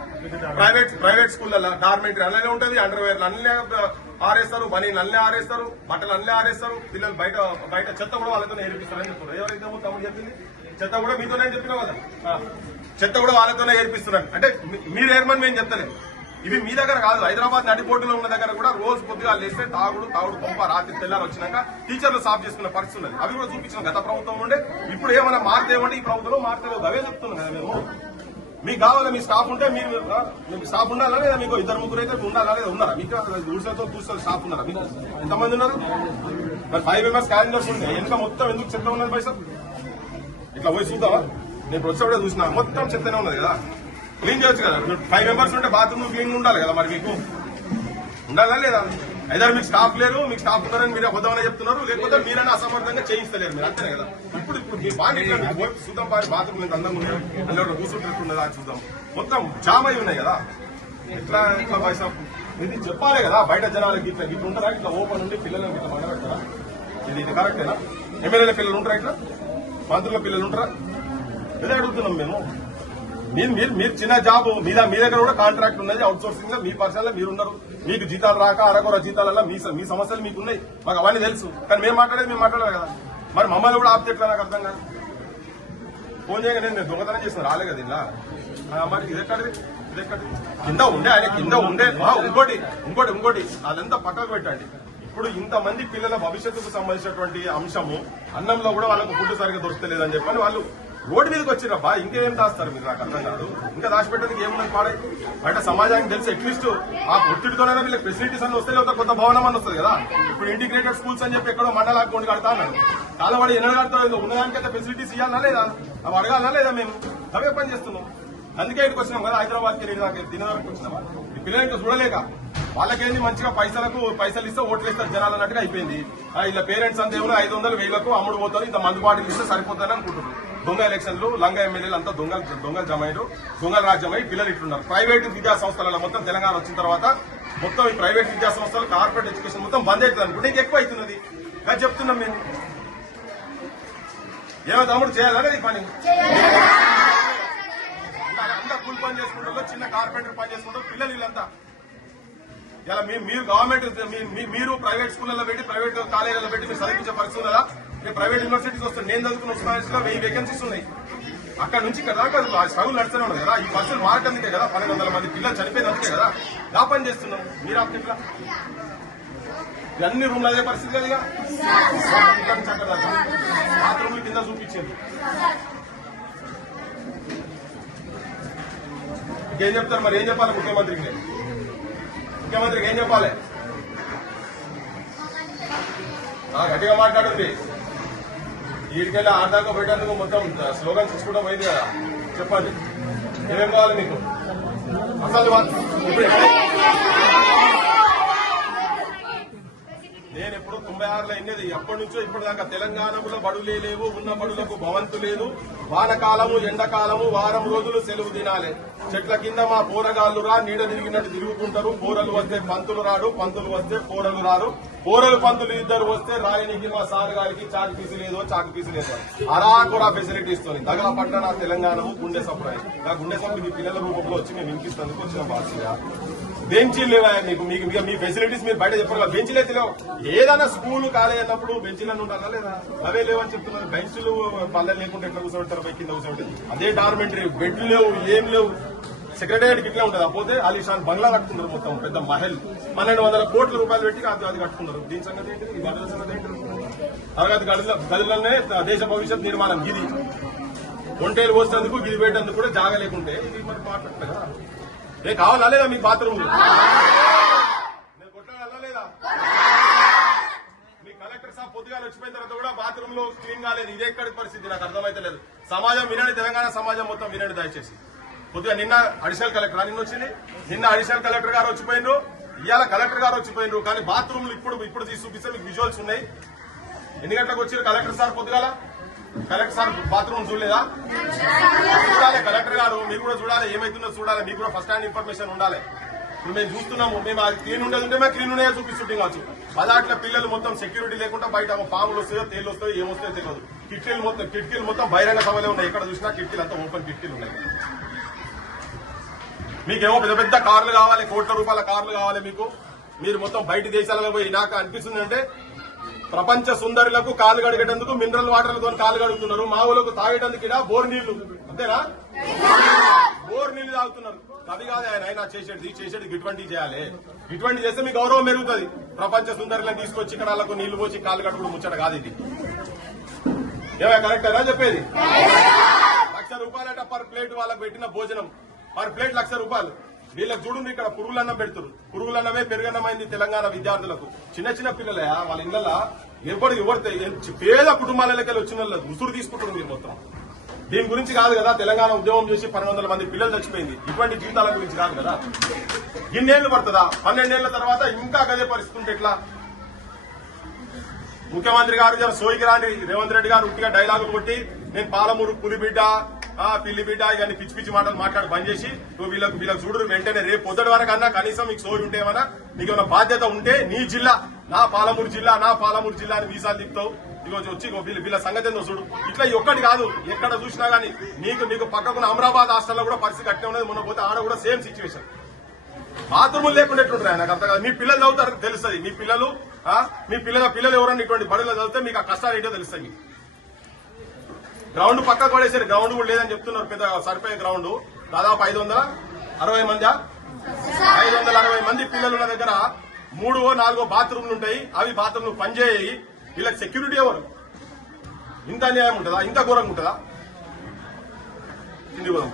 ప్రైవేట్ స్కూళ్ళలో డార్మెంటరీ అలానే ఉంటుంది. అండర్వేర్లు అన్నీ ఆరేస్తారు, బనీలు అన్నీ ఆరేస్తారు, బట్టలు అన్నీ ఆరేస్తారు. పిల్లలు బయట చెత్త కూడా వాళ్ళతో ఏర్పిస్తారని చెప్తున్నారు. ఎవరైతే తమ్ముడు చెప్పింది చెత్త కూడా మీతోనే చెప్పినా కదా. చెత్త కూడా వాళ్ళతోనే ఏర్పిస్తున్నారు. అంటే మీరు ఏర్మని మేము చెప్తలేదు. ఇవి మీ దగ్గర కాదు. హైదరాబాద్ నడిపోటులో ఉన్న దగ్గర కూడా రోజు పొద్దుగా లేస్తే తాగుడు పంప రాత్రి తెల్లారు వచ్చినాక టీచర్లు సాఫ్ చేసుకున్న పరిస్థితి ఉన్నది. అవి కూడా చూపించిన గత ప్రభుత్వం ఉండే. ఇప్పుడు ఏమైనా మారుతేమంటే ఈ ప్రభుత్వంలో మారుతలేదు. అవే చెప్తున్నాం కదా మేము. మీకు కావాలా? మీ స్టాఫ్ ఉంటే మీకు స్టాఫ్ ఉండాలా లేదా? మీకు 2-3 అయితే ఉండాలా లేదా? ఉన్నారా? మీకు ఊడిసతో చూస్తే స్టాఫ్ ఉన్నారా? మీకు ఎంతమంది ఉన్నారు? మరి 5 members క్యాలెండర్స్ ఉంటాయి. ఎంత మొత్తం ఎందుకు చెత్త ఉన్నది పైసా? ఇట్లా పోయి చూద్దామా? నేను వచ్చేప్పుడే చూసినా మొత్తం చెత్తనే ఉన్నది కదా. క్లీన్ చేయొచ్చు కదా. 5 members ఉంటే బాత్రూమ్ క్లీన్ ఉండాలి కదా. మరి మీకు ఉండాలా లేదా? అయితే మీకు స్టాఫ్ లేరు, మీకు స్టాఫ్ ఉన్నారని మీరు అబద్ధమని చెప్తున్నారు. లేకపోతే మీరైనా అసమర్థంగా చేయిస్తలేరు. మీరు అంతేనే కదా. ఇప్పుడు మీ బాగా చూద్దాం. బాత్రూమ్ ఎంత అందంగా ఉన్నాయి, అందులో కూర్చుంటున్నదా చూద్దాం. మొత్తం జామ్ అయి ఉన్నాయి కదా. ఎట్లా పైసా ఇది చెప్పాలి కదా బయట జనాలకి ఇట్లా ఇట్లా ఉంటారా ఇట్లా ఓపెన్ ఉండి పిల్లలకి ఇట్లా మండబెడతారా ఇది కరెక్టేనా ఎమ్మెల్యేల పిల్లలు ఉంటారా ఇట్లా మంత్రుల పిల్లలు ఉంటారా ఇదే అడుగుతున్నాం మేము మీరు చిన్న జాబ్ మీ దగ్గర కూడా కాంట్రాక్ట్ ఉన్నది అవుట్ సోర్సింగ్ గా మీ పర్సనల్ లో మీరున్నారు మీకు జీతాలు రాక అరకొర జీతాలలో మీ సమస్యలు మీకు ఉన్నాయి మాకు అవన్నీ తెలుసు కానీ మేము మాట్లాడలేదు కదా మరి మమ్మల్ని కూడా ఆపితే ఎట్లా నాకు అర్థం కాదు ఫోన్ చేయగా నేను దొంగతనం చేసిన రాలే కదా ఇలా మరి ఇదెక్కడిది కింద ఉండే ఆయన కింద ఉండే ఇంకోటి అదంతా పక్కకు పెట్టండి ఇప్పుడు ఇంతమంది పిల్లల భవిష్యత్తుకు సంబంధించినటువంటి అంశము అన్నంలో కూడా వాళ్ళకు ఫుడ్ సరిగ్గా దొరకలేదని చెప్పని వాళ్ళు రోడ్డు మీదకి వచ్చిరబ్బా ఇంకేం దాస్తారు మీరు నాకు అర్థం కాదు ఇంకా దాచిపెట్టడానికి ఏమున్నది పాడే బయట సమాజానికి తెలిసి అట్లీస్ట్ ఆ ఒత్తిడితోనైనా వీళ్ళకి ఫెసిలిటీస్ అన్ని వస్తాయి లేదా కొత్త భవనం అని వస్తుంది కదా ఇప్పుడు ఇంటిగ్రేటెడ్ స్కూల్స్ అని చెప్పి ఎక్కడో మండల అకౌంట్ కడతా అన్నాడు చాలా వాడు ఎన్నో కడతాడు ఉన్నదానికైతే ఫెసిలిటీస్ ఇవ్వాలనా లేదా అవి అడగాలనా లేదా మేము అవే పని చేస్తున్నాం అందుకే ఇక్కడికి వచ్చినాం కదా హైదరాబాద్కి నేను నాకు తినడానికి వచ్చినామా ఈ పిల్లలకి చూడలేక వాళ్ళకేంది మంచిగా పైసలు ఇస్తే ఓట్లు ఇస్తారు జనాలు అన్నట్టుగా అయిపోయింది ఇలా పేరెంట్స్ అంతా ఏమో 500 1000 అమ్ముడు పోతారు ఇంత మందు బాటిల్ ఇస్తే సరిపోతారని అనుకుంటున్నారు దొంగ ఎలక్షన్లు లంగా ఎమ్మెల్యేలు అంతా దొంగలు జమైరు దొంగల రాజ్యమై పిల్లలు ఇట్లున్నారు ప్రైవేట్ విద్యా సంస్థల మొత్తం తెలంగాణ వచ్చిన తర్వాత మొత్తం ఈ ప్రైవేట్ విద్యా సంస్థలు కార్పొరేట్ ఎడ్యుకేషన్ మొత్తం బంద్ అవుతుంది అనుకుంటే ఇంకా ఎక్కువ అవుతున్నది కానీ చెప్తున్నాం మేము ఏమో తమ్ముడు చేయాలనేది పని అంతా కూలి పని చేసుకుంటారు చిన్న కార్పెంటర్ పని చేసుకుంటారు పిల్లలు వీళ్ళంతా ఇలా మీరు గవర్నమెంట్ మీరు ప్రైవేట్ స్కూళ్ళలో పెట్టి ప్రైవేట్ కాలేజీలలో పెట్టి మీరు చదివించే పరిస్థితి ఉన్నదా నేను ప్రైవేట్ యూనివర్సిటీస్ వస్తాను నేను చదువుకున్న ఉస్మానియాలో 1000 వేకెన్సీస్ ఉన్నాయి అక్కడ నుంచి కదా స్ట్రగుల్ నడుస్తూనే ఉన్నది కదా ఈ పరిస్థితులు మారటందుకే కదా 1200 మంది పిల్లలు చనిపోయినందుకే కదా నా పని చేస్తున్నాం మీరు అట్లా అన్ని రూమ్లు అదే పరిస్థితి కదా బాత్రూమ్లు కింద చూపించేది ఇంకేం చెప్తారు మరి ఏం చెప్పాలి ముఖ్యమంత్రికి ఏం చెప్పాలి గట్టిగా మాట్లాడుంది వీడికెళ్ళి ఆడదాకా పెట్టేందుకు మొత్తం స్లోగన్స్ ఇచ్చుకుంటూ పోయింది కదా చెప్పండి ఏమేం కావాలి మీకు అసలు ఇప్పుడు నేను ఎప్పుడు 96లో ఎన్నది ఎప్పటి నుంచో ఇప్పటిదాకా తెలంగాణలో బడులే లేవు ఉన్న బడులకు భవంతు లేదు వానకాలము ఎండాకాలము వారం రోజులు సెలవు దినాలే చెట్ల కింద మా పోరగాళ్లు రా నీడ తిరిగినట్టు తిరుగుకుంటారు పోరలు వస్తే పంతులు రాడు పంతులు వస్తే పోరలు రారు పోరలు పంతులు ఇద్దరు వస్తే రాయనికి మా సార్ గారికి చాకు పీసు లేదు అలా కూడా ఫెసిలిటీ ఇస్తుంది దగల పట్ల నా తెలంగాణ గుండె సప్లై నా గుండె సప్లై మీ పిల్లల రూపంలో వచ్చి మేము వినిపిస్తేందుకు వచ్చిన భాషగా బెంచీలు లేవా మీకు మీ ఫెసిలిటీస్ మీరు బయట చెప్పాలి బెంచ్లే తెలియవు ఏదైనా స్కూల్ కాలేజ్ అన్నప్పుడు బెంచ్లను ఉండాలా లేదా అవే లేవని చెప్తున్నారు బెంచ్లు పల్లెలు లేకుండా ఎట్లా కూర్చోబెడతారు పై కింద కూర్చోబెట్టి అదే డార్మెంటరీ బెడ్లు లేవు ఏం లేవు సెక్రటేరియట్ ఇట్లా ఉంటుంది పోతే అలీషాన్ బంగ్లా కట్టుకున్నారు మొత్తం పెద్ద మహల్ 1200 కోట్ల రూపాయలు పెట్టి అది కట్టుకున్నారు దీని సంగతి ఏంటి ఈ గదుల సంగతి ఏంటి తరగతి గదులనే దేశ భవిష్యత్ నిర్మాణం ఇది ఒంటేలు పోసేందుకు గిది పెట్టేందుకు కూడా జాగా లేకుంటే ఇది మరి మాట్లాడలేదు కదా ఏ కావాలా లేదా మీ బాత్రూమ్ నేను కొట్టాలా లేదా మీ కలెక్టర్ సాబ్ పొద్దుగా వచ్చిపోయిన తర్వాత కూడా బాత్రూమ్ లో క్లీన్ కాలేదు ఇదే ఎక్కడి పరిస్థితి నాకు అర్థమైతలేదు సమాజం వినండి తెలంగాణ సమాజం మొత్తం వినండి దయచేసి కొద్దిగా నిన్న అడిషనల్ కలెక్టర్ నిన్న వచ్చింది నిన్న అడిషనల్ కలెక్టర్ గారు వచ్చిపోయినారు ఇవాళ కలెక్టర్ గారు వచ్చిపోయినారు కానీ బాత్రూమ్లు ఇప్పుడు తీసి చూపిస్తే మీకు విజువల్స్ ఉన్నాయి ఎన్ని గంటలకు వచ్చారు కలెక్టర్ సార్ పొద్దుగాల కలెక్టర్ సార్ బాత్రూమ్ చూడలేదా చూడాలి కలెక్టర్ గారు మీరు కూడా చూడాలి ఏమైతుందో చూడాలి మీకు కూడా ఫస్ట్ హ్యాండ్ ఇన్ఫర్మేషన్ ఉండాలి ఇప్పుడు మేము చూస్తున్నాము మేము అది క్లీన్ ఉండేది ఉంటే మేము క్లీన్ ఉన్నాయో చూపిస్తుంటే కావచ్చు పదాట్ల పిల్లలు మొత్తం సెక్యూరిటీ లేకుండా బయట పాములు వస్తాయో తేలు వస్తాయో ఏమొస్తాయో తెలియదు కిటికీలు మొత్తం బహిరంగ సభలే ఉన్నాయి ఎక్కడ చూసినా కిటికీలు అంతా ఓపెన్ కిటికీలు ఉన్నాయి మీకేమో పెద్ద పెద్ద కార్లు కావాలి కోట్ల రూపాయల కార్లు కావాలి మీకు మీరు మొత్తం బయట దేశాలలో పోయి నాకు అనిపిస్తుంది అంటే ప్రపంచ సుందరులకు కాలు గడిగేటందుకు మినరల్ వాటర్లతో కాలు గడుగుతున్నారు మా ఊళ్ళకు తాగేటందుకు ఇలా బోర్ నీళ్లు అంతేనా బోర్ నీళ్లు తాగుతున్నారు అది కాదు ఆయన చేసేది ఇటువంటి చేయాలి ఇటువంటి చేస్తే మీ గౌరవం పెరుగుతుంది ప్రపంచ సుందరులను తీసుకొచ్చి ఇక్కడ వాళ్ళకు నీళ్లు పోసి కాలు గడుపుడు ముచ్చట కాదు ఇది ఏమైనా కరెక్టేనా చెప్పేది 1,00,000 రూపాయలట పర్ ప్లేట్ వాళ్ళకు పెట్టిన భోజనం పర్ ప్లేట్ 1,00,000 రూపాయలు వీళ్ళకి చూడండి ఇక్కడ పురుగులన్నం పెడుతున్నారు పురుగులన్నమే పెరుగన్నమైంది తెలంగాణ విద్యార్థులకు చిన్న పిల్లలే వాళ్ళ ఇళ్లలో ఎవరు పేద కుటుంబాలకి వచ్చిన వాళ్ళు ఉసురు తీసుకుంటున్నారు మీరు మొత్తం దీని గురించి కాదు కదా తెలంగాణ ఉద్యమం చేసి 1200 మంది పిల్లలు చచ్చిపోయింది ఇటువంటి జీవితాల గురించి కాదు కదా ఇన్నేళ్లు పడుతుందా 12 ఏళ్ల తర్వాత ఇంకా గదే పరిస్థితి ఉంటే ఎట్లా ముఖ్యమంత్రి గారు సోయికి రాని రేవంత్ రెడ్డి గారు ఉట్టిగా డైలాగులు కొట్టి నేను పాలమూరు పులిబిడ్డ పిల్లి బిడ్డ ఇవన్నీ పిచ్చి పిచ్చి మాటలు మాట్లాడి బంద్ చేసి నువ్వు వీళ్ళకు చూడు వెంటనే రేపు పొద్దుటి వరకు అన్నా కనీసం మీకు సోయి ఉంటేమన్నా నీకు ఏమైనా బాధ్యత ఉంటే నీ జిల్లా నా పాలమూరు జిల్లా అని వీసాలు తిప్పుతావు. ఇగో వచ్చి వీళ్ళ సంగతి ఏందో చూడు. ఇట్లా ఒక్కటి కాదు, ఎక్కడ చూసినా గానీ నీకు పక్కకున్న అమరాబాద్ హాస్టల్లో కూడా పరిస్థితి కట్టే ఉన్నది. మొన్న పోతే ఆడ కూడా సేమ్ సిచ్యువేషన్. బాత్రూములు లేకుండా ఎట్లుంటారు నాకు అర్థం కాదు. మీ పిల్లలు చదువుతారు తెలుస్తుంది. మీ పిల్లలు ఎవరన్నా ఇటువంటి బడులు చదివితే మీకు ఆ కష్టాలు ఏంటో తెలుస్తాయి. గ్రౌండ్ పక్కకు పడేసారు, గ్రౌండ్ కూడా లేదని చెప్తున్నారు. పెద్ద సరిపోయే గ్రౌండ్ దాదాపు 560 మంది 560 మంది పిల్లలున్న దగ్గర 3-4 బాత్రూమ్లు ఉంటాయి. అవి బాత్రూమ్లు పనిచేయి. వీళ్ళకి సెక్యూరిటీ ఎవరు? ఇంత అన్యాయం ఉంటుందా? ఇంత ఘోరంగా ఉంటుందా? కింది పోదాం.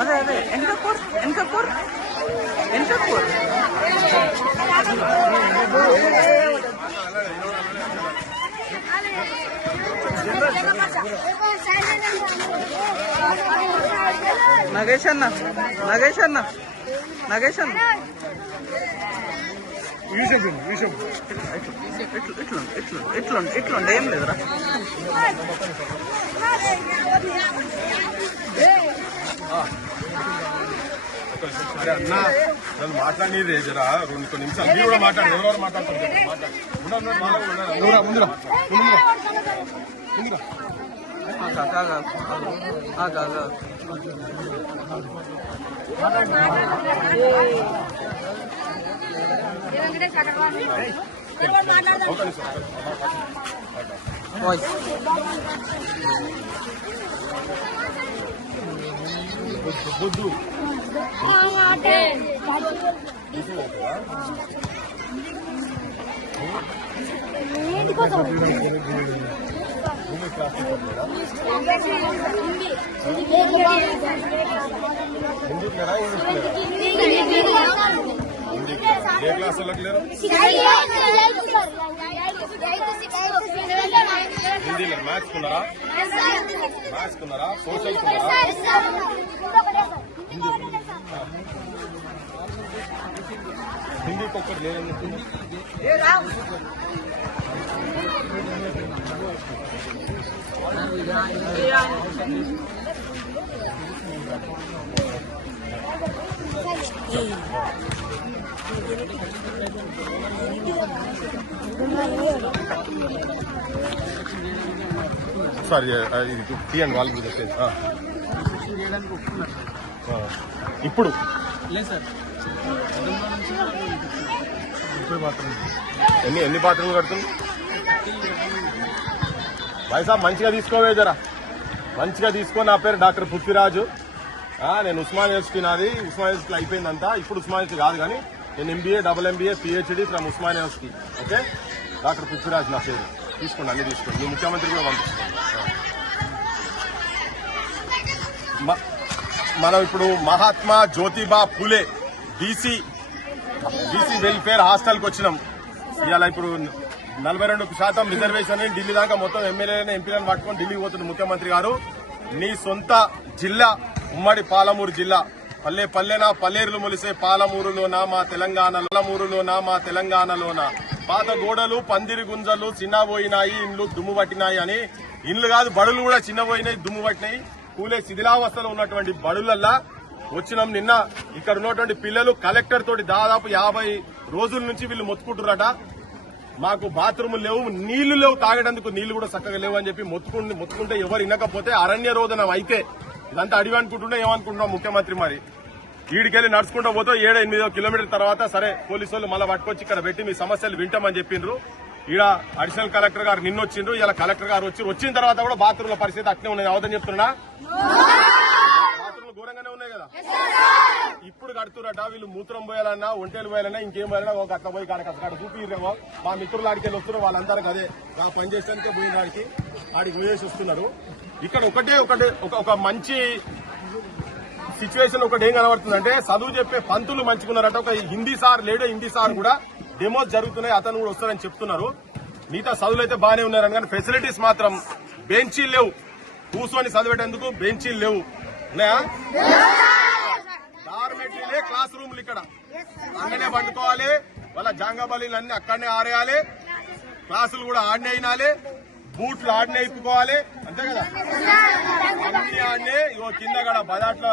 అదే వెనకూర్ నగేష్ అన్న ఇట్లుండి ఏం లేదురా. అన్నా నన్ను మాట్లాడి జరా 2 నిమిషాలు మీరు కూడా మాట్లాడండి. ఎవరెవరు మాట్లాడుతున్నారు? బుద్ధు ఏ క్లాస్ వాళ్ళకి లేరు? హిందీలో మ్యాథ్స్ కున్నారా? సోషల్ కున్నారా? హిందీకి ఒక్కటి లేదని సారీ ఇది తీయండి వాళ్ళకి చెప్పేది. ఇప్పుడు ఎన్ని బాత్రూమ్లు కడుతుంది? వైసాబ్ మంచిగా తీసుకోవే జరా, మంచిగా తీసుకో. నా పేరు డాక్టర్ పృథ్వీరాజు. నేను ఉస్మాన్ యూనివర్సిటీ, నాది ఉస్మాన్ యూనివర్సిటీ అయిపోయిందంతా. ఇప్పుడు ఉస్మాన్ యూనివర్సిటీ కాదు కానీ నేను MBA, MBA, PhD from Osman university. Okay, doctor Prithviraj నా పేరు. తీసుకోండి, అన్ని తీసుకోండి. మీ ముఖ్యమంత్రి కూడా పంపిస్తాను. మనం ఇప్పుడు మహాత్మా జ్యోతిబా ఫులే బీసీ వెల్ఫేర్ హాస్టల్కి వచ్చినాం. ఇవాళ ఇప్పుడు 42% రిజర్వేషన్ ఢిల్లీ దాకా మొత్తం ఎమ్మెల్యేలను ఎంపీలను పట్టుకొని ఢిల్లీకి పోతున్న ముఖ్యమంత్రి గారు. నీ సొంత జిల్లా ఉమ్మడి పాలమూరు జిల్లా, పల్లెనా పల్లేరులు మొలిసే పాలమూరులోనా మా తెలంగాణలోన పాత గోడలు, పందిరి గుంజలు చిన్నబోయినాయి, ఇండ్లు దుమ్ము పట్టినాయి అని. ఇండ్లు కాదు, బడులు కూడా చిన్నబోయినాయి, దుమ్ము పట్టినాయి. కూలే శిథిలావస్థలో ఉన్నటువంటి బడులల్లా వచ్చినాం. నిన్న ఇక్కడ ఉన్నటువంటి పిల్లలు కలెక్టర్ తోటి దాదాపు 50 రోజుల నుంచి వీళ్ళు మొత్తుకుంటున్నారట. మాకు బాత్రూములు లేవు, నీళ్లు లేవు, తాగేటందుకు నీళ్లు కూడా చక్కగా లేవు అని చెప్పి మొత్తుకుంటే ఎవరు వినకపోతే అరణ్య రోదనం అయితే ఇదంతా అడివి అనుకుంటుండే ఏమనుకుంటున్నాం ముఖ్యమంత్రి మరి ఈడికెళ్ళి నడుచుకుంటూ పోతే 7-8 కిలోమీటర్ల తర్వాత సరే పోలీసు వాళ్ళు మళ్ళీ పట్టుకొచ్చి ఇక్కడ పెట్టి మీ సమస్యలు వింటామని చెప్పిండ్రు. ఈడ అడిషనల్ కలెక్టర్ గారు నిన్న వచ్చిండ్రు, ఇలా కలెక్టర్ గారు వచ్చిన తర్వాత కూడా బాత్రూమ్ల పరిస్థితి అట్నే ఉన్నది. అవదని చెప్తున్నా బాత్రూమ్లు ఘోరంగానే ఉన్నాయి కదా. ఇప్పుడు కడుతురట వీళ్ళు మూత్రం పోయాలన్నా ఒంటేలు పోయాలన్నా ఇంకేం పోయాలన్నా ఒక అట్లా పోయి అక్కడ చూపిరేమో. మా మిత్రులు ఆడికి వెళ్ళి వస్తున్నారు, వాళ్ళందరికీ అదే ఆ పని చేసేందుకే పోయిన దానికి ఆడికి పోయేసి వస్తున్నారు. ఇక్కడ ఒక మంచి సిచ్యువేషన్ ఒకటి ఏం కనబడుతుందంటే చదువు చెప్పే పంతులు మంచుకున్నారట. ఒక హిందీ సార్ హిందీ సార్ కూడా డెమోస్ జరుగుతున్నాయి, అతను కూడా వస్తారని చెప్తున్నారు. మిగతా చదువులు అయితే బాగానే ఉన్నారని కానీ ఫెసిలిటీస్ మాత్రం బెంచీలు లేవు, కూర్చొని చదివేటందుకు బెంచీలు లేవు. ఉన్నాయా? డార్మెటరీలే క్లాస్ రూమ్లు ఇక్కడ అక్కడనే పండుకోవాలి, వాళ్ళ జాంగాబలీలు అన్ని అక్కడనే ఆరేయాలి, క్లాసులు కూడా ఆడనే అయినాలి, బూట్లు ఆడనే ఇప్పుకోవాలి, అంతే కదా. అన్ని ఆడనే ఇగో కింద కూడా బదాట్లో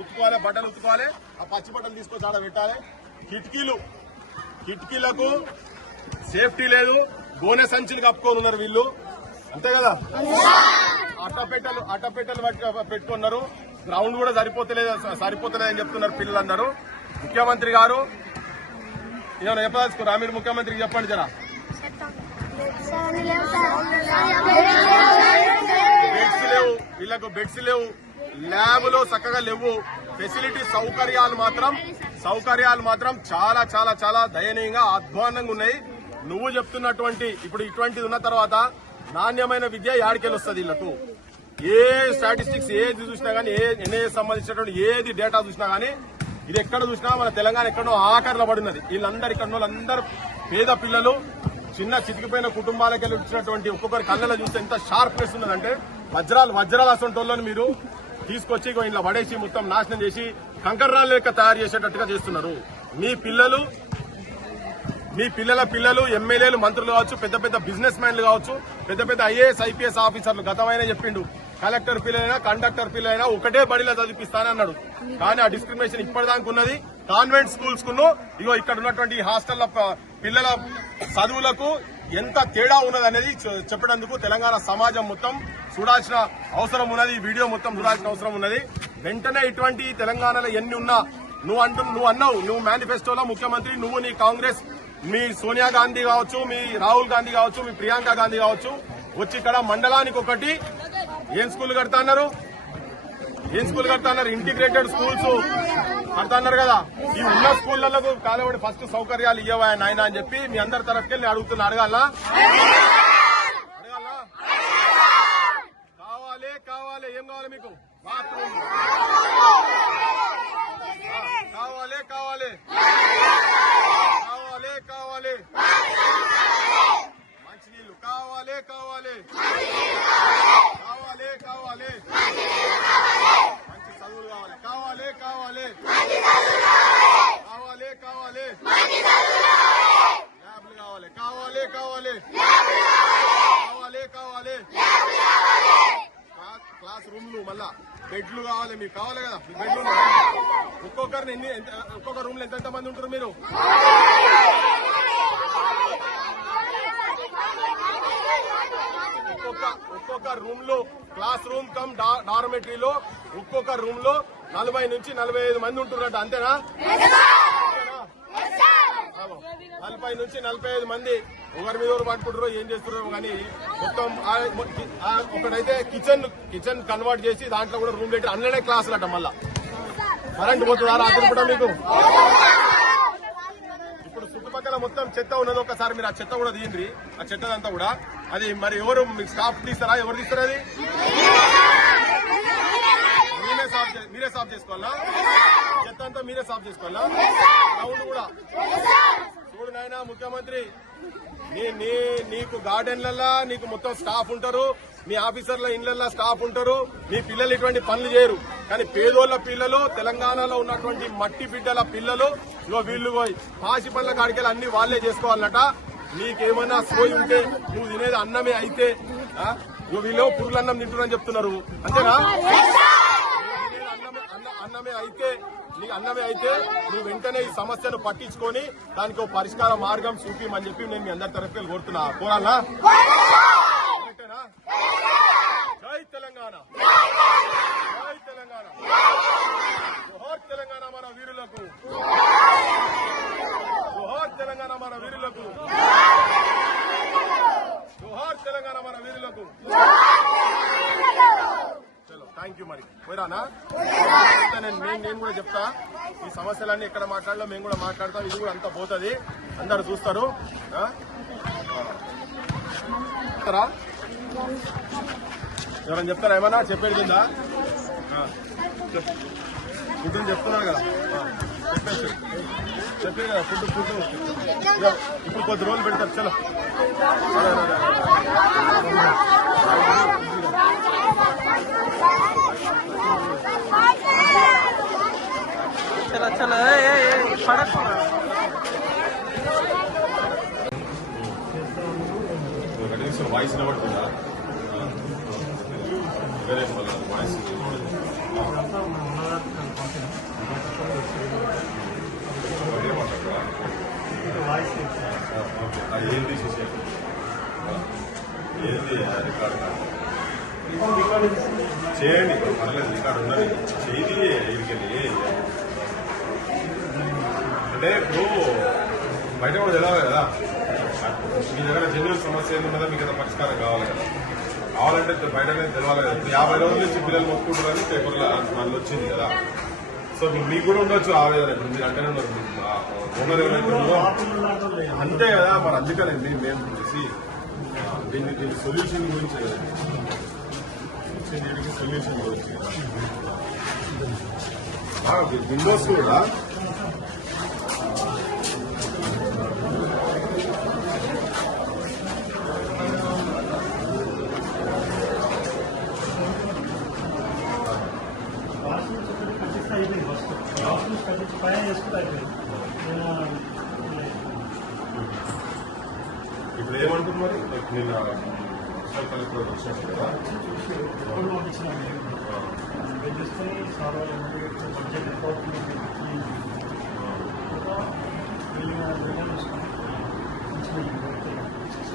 ఉతుకోవాలి, బట్టలు ఉతుకోవాలి, ఆ పచ్చి బట్టలు తీసుకొచ్చి ఆడ పెట్టాలి. కిటికీలకు సేఫ్టీ లేదు, గోనె సంచులు కప్పుకొని ఉన్నారు వీళ్ళు, అంతే కదా. అట్టపెట్టలు పెట్టుకున్నారు. గ్రౌండ్ కూడా సరిపోతలేదని చెప్తున్నారు పిల్లలందరూ. ముఖ్యమంత్రి గారు ఏమైనా చెప్పదలుచుకున్నారా మీరు? ముఖ్యమంత్రికి చెప్పండి జరా. బెడ్స్ లేవు వీళ్ళకు, బెడ్స్ లేవు, ల్యాబ్లు చక్కగా లేవు, ఫెసిలిటీ సౌకర్యాలు మాత్రం చాలా చాలా చాలా దయనీయంగా అధ్వానంగా ఉన్నాయి. నువ్వు చెప్తున్నటువంటి ఇప్పుడు ఇటువంటిది ఉన్న తర్వాత నాణ్యమైన విద్య యాడికెళ్ళి వస్తుంది వీళ్ళకు? ఏ స్టాటిస్టిక్స్ ఏది చూసినా గానీ, ఎన్ఐఏ సంబంధించినటువంటి ఏది డేటా చూసినా గానీ, ఇది ఎక్కడ చూసినా మన తెలంగాణ ఎక్కడో ఆఖరిలో పడినది. వీళ్ళందరూ ఇక్కడ వాళ్ళందరూ పేద పిల్లలు, చిన్న చితికిపోయిన కుటుంబాలకెళ్ళి వచ్చినటువంటి ఒక్కొక్కరి కళ్ళలో చూస్తే ఎంత షార్ప్నెస్ ఉన్నదంటే వజ్రాలు అసంటోళ్ళని మీరు తీసుకొచ్చి ఇలా పడేసి మొత్తం నాశనం చేసి కంకర్రాలు లెక్క తయారు చేసేటట్టుగా చేస్తున్నారు. మీ పిల్లలు ఎమ్మెల్యేలు, మంత్రులు కావచ్చు, పెద్ద పెద్ద బిజినెస్ మ్యాన్లు కావచ్చు, పెద్ద పెద్ద ఐఏఎస్ ఐపీఎస్ ఆఫీసర్లు గతమైన చెప్పిండు, కలెక్టర్ పిల్లలైనా కండక్టర్ పిల్లలైనా ఒకటే బడిలో చదివిస్తానన్నాడు. కానీ ఆ డిస్క్రిమినేషన్ ఇప్పటిదాకా ఉన్నది. కాన్వెంట్ స్కూల్స్ కును ఇగో ఇక్కడ ఉన్నటువంటి హాస్టల్ల పిల్లల చదువులకు ఎంత తేడా ఉన్నది అనేది చెప్పడానికి తెలంగాణ సమాజం మొత్తం చూడాల్సిన అవసరం ఉన్నది. ఈ వీడియో మొత్తం చూడాల్సిన అవసరం ఉన్నది. వెంటనే ఇటువంటి తెలంగాణలో ఎన్ని ఉన్నా నువ్వు అన్నావు, నువ్వు మేనిఫెస్టోలో ముఖ్యమంత్రి, నువ్వు నీ కాంగ్రెస్, మీ సోనియా గాంధీ కావచ్చు, మీ రాహుల్ గాంధీ కావచ్చు, మీ ప్రియాంక గాంధీ కావచ్చు, వచ్చి ఇక్కడ మండలానికి ఒకటి ఏం స్కూల్ కడతా అన్నారు? ఇంటిగ్రేటెడ్ స్కూల్స్ కడతా అన్నారు కదా. ఈ ఉన్న స్కూళ్లకు కాలబడి ఫస్ట్ సౌకర్యాలు ఇవ్వవా నాయన అని చెప్పి మీ అందరి తరఫుకెళ్ళి అడగాల. కావాలి ఏం కావాలి మీకు? బాత్రూమ్ కావాలి, మంచినీళ్లు కావాలి, మంచి చదువులు కావాలి, ల్యాబ్లు కావాలి, క్లాస్ రూమ్లు, మళ్ళా బెడ్లు కావాలి. మీకు కావాలి కదా, మీ బెడ్లు ఒక్కొక్క రూమ్ లో ఎంత మంది ఉంటారు మీరు? ఒక్కొక్క రూమ్ లో, క్లాస్ రూమ్ కమ్ డార్మెటరీలో ఒక్కొక్క రూమ్ లో 40 నుంచి 45 మంది ఉంటున్నట్టు, అంతేనా? 40 నుంచి 45 మంది ఒకరి మీద ఎవరు పట్టుకుంటారో ఏం చేస్తున్నారో కానీ మొత్తం ఒకటైతే కిచెన్ కన్వర్ట్ చేసి దాంట్లో కూడా రూమ్ పెట్టి అందులోనే క్లాసులు అట. మళ్ళా కరెంట్ పోతుందా రాత్రి కూడా మీకు? ఇప్పుడు చుట్టుపక్కల మొత్తం చెత్త ఉన్నది, ఒకసారి మీరు ఆ చెత్త కూడా తీయండి. ఆ చెత్తదంతా కూడా అది మరి ఎవరు మీకు స్టాఫ్ తీస్తారా? ఎవరు తీస్తారు? అది మీరే సాఫ్ చేసుకోవాలా? చెత్త అంతా మీరే సాఫ్ చేసుకోవాలా? గ్రౌండ్ కూడా చూడు నాయన ముఖ్యమంత్రి, నీకు గార్డెన్లలో నీకు మొత్తం స్టాఫ్ ఉంటారు, మీ ఆఫీసర్ల ఇళ్లలో స్టాఫ్ ఉంటారు, మీ పిల్లలు ఇటువంటి పనులు చేయరు. కానీ పేదోళ్ల పిల్లలు, తెలంగాణలో ఉన్నటువంటి మట్టి బిడ్డల పిల్లలు వీళ్ళు పోయి పాసి పనుల కాడికెళ్ళి అన్ని వాళ్లే చేసుకోవాలన్నట. నీకేమైనా సోయి ఉంటే నువ్వు తినేది అన్నమే అయితే వీళ్ళు పురుగులన్నం తింటున్నారని చెప్తున్నారు, అంతేనా? అన్నమే అయితే నువ్వు వెంటనే ఈ సమస్యను పట్టించుకొని దానికి ఒక పరిష్కార మార్గం చూపిమని చెప్పి నేను మీ అందరి తరఫున కోరుతున్నా. కోరాలా? జై తెలంగాణ. పోయిరానా నేను కూడా చెప్తా. ఈ సమస్యలన్నీ ఎక్కడ మాట్లాడాలో మేము కూడా మాట్లాడతాం. ఇది కూడా అంతా పోతుంది, అందరు చూస్తారు. ఎవరైనా చెప్తారా? ఏమన్నా చెప్పేది కింద ఫుడ్ చెప్తున్నారు కదా, చెప్పారు కదా ఫుడ్ ఇప్పుడు కొద్ది రోజులు పెడతారు. చలో చలో చలో పడకుండా కనీసం వాయిస్ నిలబడుతుందా? వేరే వాయిస్ ఏం తీసేసారు? ఏంది రికార్డు చేయండి, పర్లేదు, రికార్డు ఉన్నది చేయి ఇరికెళ్ళి. అంటే ఇప్పుడు బయట కూడా తెలవాలి కదా, మీ దగ్గర జెన్యున్ సమస్య ఏది ఉన్నదో మీకు ఏదో పరిష్కారం కావాలి కదా. కావాలంటే బయటనే తెలవాలి కదా. 50 రోజుల నుంచి పిల్లలు మొత్తుకుంటారని పేపర్లో మళ్ళీ వచ్చింది కదా. సో మీకు కూడా ఉండొచ్చు ఆవేదన. ఇప్పుడు మీరు అంటేనే ఉన్నారు, ఓనర్ ఎవరైతే ఉందో అంతే కదా. మరి అందుకనే మేము చూసి దీన్ని సొల్యూషన్ గురించి దీనికి సొల్యూషన్ గురించి విండోస్ కూడా ఇప్పుడు ఏమంటుంది మరి? నిన్న కలెక్టర్ వచ్చినట్టు కదా.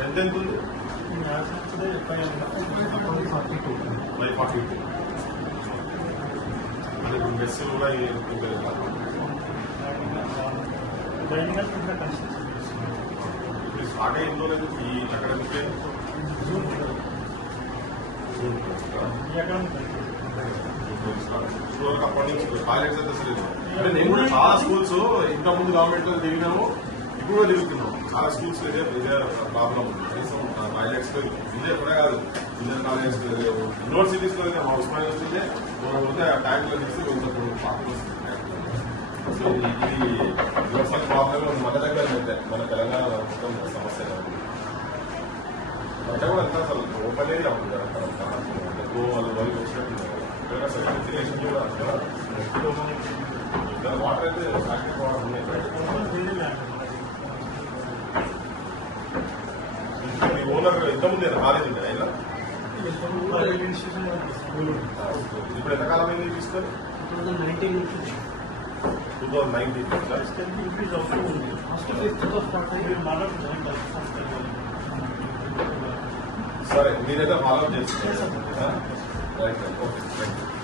ఎంత ఉంది? 42. అంటే మెస్ కూడా ఇప్పుడు స్టార్ట్ అయిందో లేదు ఈ అకాడమిక్ అప్పటి నుంచి పైలట్స్ అయితే అసలు అంటే నేను కూడా చాలా స్కూల్స్ ఇంత ముందు గవర్నమెంట్ లో దిగినాము, ఇప్పుడు కూడా దిగుతున్నాం. చాలా స్కూల్స్ ఇదే ప్రాబ్లం ఉంది. కనీసం పైలట్స్ లో ఇదే కూడా కాదు, ఇంజనీర్ కాలేజ్ యూనివర్సిటీస్ లో అయితే మా ఉస్మానియా వస్తుంటే పోతే ఆ ట్యాంక్ లో తీసి కొంచెం పార్కులు వస్తుంది. సో ఇది యూనివర్సల్ ప్రాబ్లం మన దగ్గర అయితే మన తెలంగాణ మొత్తం సమస్య అంటే కూడా అంతా అసలు ఓపెన్ ఏరియా ఉంది కదా. వాళ్ళు వాళ్ళు వచ్చినట్టు అసలు వెంటిలేషన్ కూడా అసలు వాటర్ అయితే ఫ్యాక్టరీ వాటర్ ఉన్నాయి. మీ ఓనర్ ఎంతమంది కాలేజ్ ఉంది ఆయన? ఇప్పుడు ఎంతకాలం అయింది తీసుకొని? 2019. సరే మీరైతే ఫాలో చేస్తున్నారు. Right, okay, thank you.